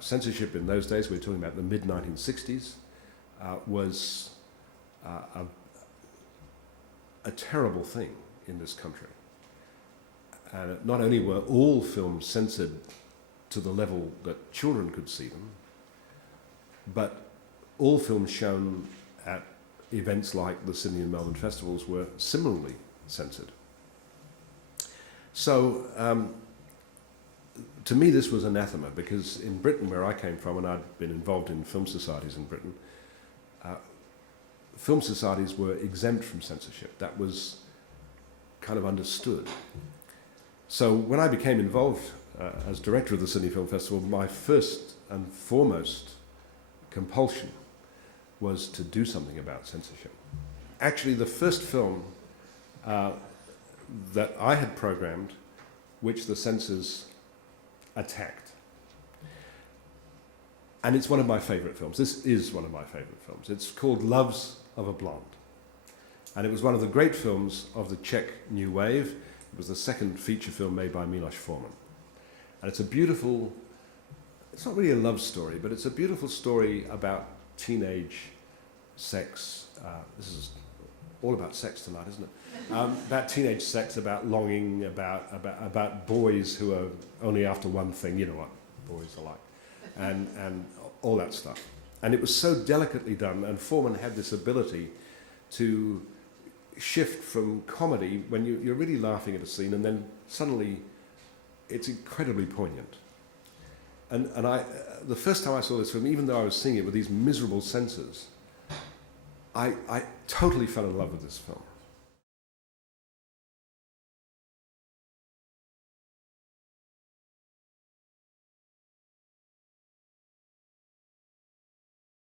censorship in those days, we were talking about the mid-1960s, was a terrible thing in this country. And not only were all films censored to the level that children could see them, but all films shown at events like the Sydney and Melbourne festivals were similarly censored. So, to me this was anathema, because in Britain, where I came from, and I'd been involved in film societies in Britain, film societies were exempt from censorship. That was kind of understood. So when I became involved as director of the Sydney Film Festival, my first and foremost compulsion was to do something about censorship. Actually, the first film that I had programmed, which the censors attacked. And it's one of my favourite films. This is one of my favourite films. It's called Loves of a Blonde. And it was one of the great films of the Czech New Wave. It was the second feature film made by Milos Forman. And it's a beautiful, it's not really a love story, but it's a beautiful story about teenage sex. This is all about sex tonight, isn't it? About teenage sex, about longing, about boys who are only after one thing, you know what boys are like, and all that stuff. And it was so delicately done, and Forman had this ability to shift from comedy when you're really laughing at a scene, and then suddenly it's incredibly poignant. And the first time I saw this film, even though I was seeing it with these miserable censors, I totally fell in love with this film.